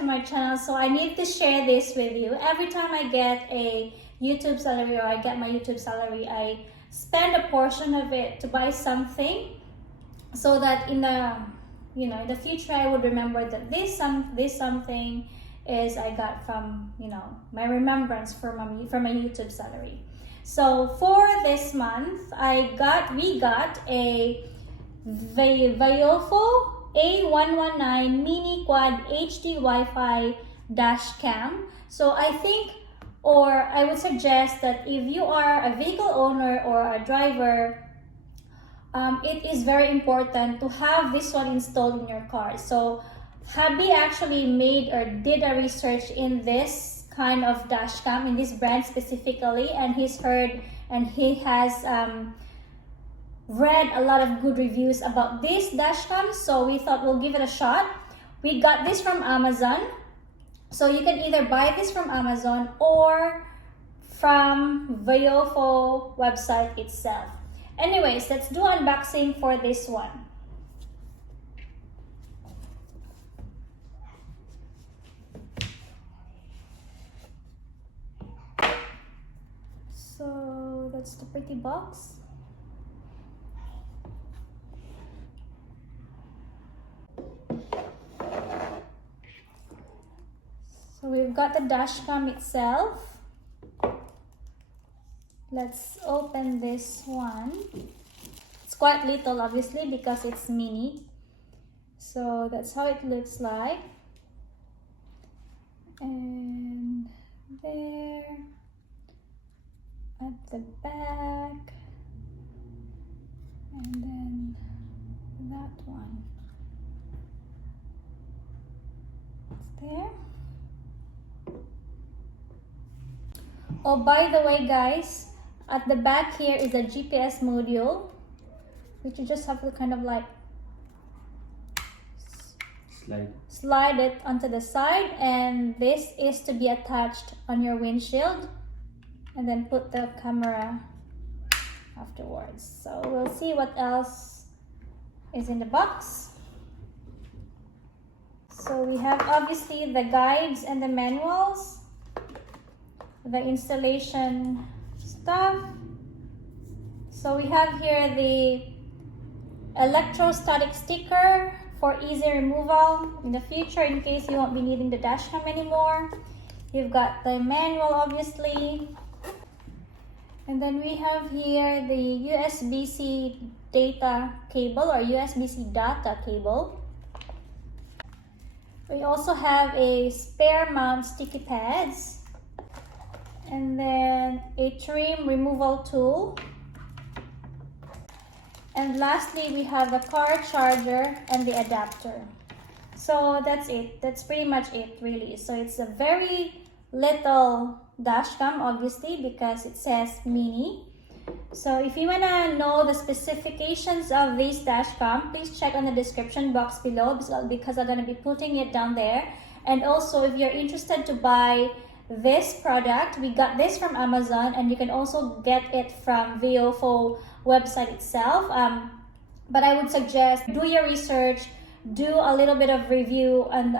to my channel, so I need to share this with you. Every time I get a YouTube salary or I get my YouTube salary, I spend a portion of it to buy something, so that in the in the future I would remember that this something is I got from my remembrance from my YouTube salary. So for this month, we got a VIOFO A119 mini quad HD Wi-Fi dash cam. So I think, or I would suggest that if you are a vehicle owner or a driver, it is very important to have this one installed in your car. So hubby actually made or did a research in this kind of dash cam, in this brand specifically, and he's heard and he has read a lot of good reviews about this dash cam, so we thought we'll give it a shot. We got this from Amazon, so you can either buy this from Amazon or from VIOFO website itself. Anyways, let's do unboxing for this one. So that's the pretty box. So we've got the dash cam itself. Let's open this one. It's quite little, obviously, because it's mini. So that's how it looks like. And there, at the back, and then that one. It's there. Oh, by the way, guys, at the back here is a GPS module, which you just have to kind of like slide it onto the side, and this is to be attached on your windshield, and then put the camera afterwards. So we'll see what else is in the box. So we have obviously the guides and the manuals, the installation stuff. So we have here the electrostatic sticker for easy removal in the future in case you won't be needing the dashcam anymore. You've got the manual, obviously, and then we have here the USB-C data cable or USB-C data cable. We also have a spare mount sticky pads, and then a trim removal tool. And lastly, we have the car charger and the adapter. So that's it. That's pretty much it, really. So it's a very little dashcam, obviously, because it says mini. So if you want to know the specifications of this dashcam, please check on the description box below, because I'm going to be putting it down there. And also, if you're interested to buy this product, we got this from Amazon, and you can also get it from VIOFO website itself. But I would suggest do your research, do a little bit of review, and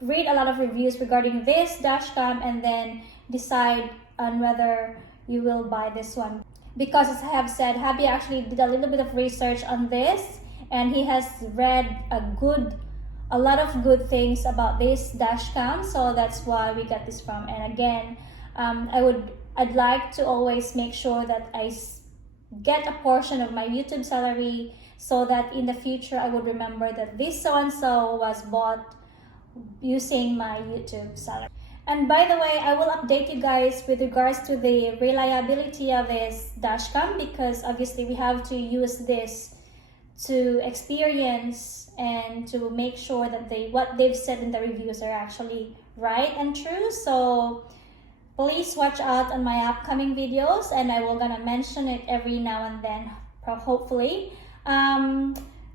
read a lot of reviews regarding this dashcam, and then decide on whether you will buy this one. Because as I have said, Happy actually did a little bit of research on this, and he has read a lot of good things about this dashcam, so that's why we got this from. And again, I'd like to always make sure that I get a portion of my YouTube salary, so that in the future I would remember that this so-and-so was bought using my YouTube salary. And by the way, I will update you guys with regards to the reliability of this dashcam, because obviously we have to use this to experience and to make sure that what they've said in the reviews are actually right and true. So please watch out on my upcoming videos, and I will gonna mention it every now and then, hopefully.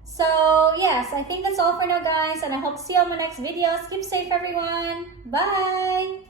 So yes, I think that's all for now, guys, and I hope to see you on my next videos. Keep safe, everyone. Bye.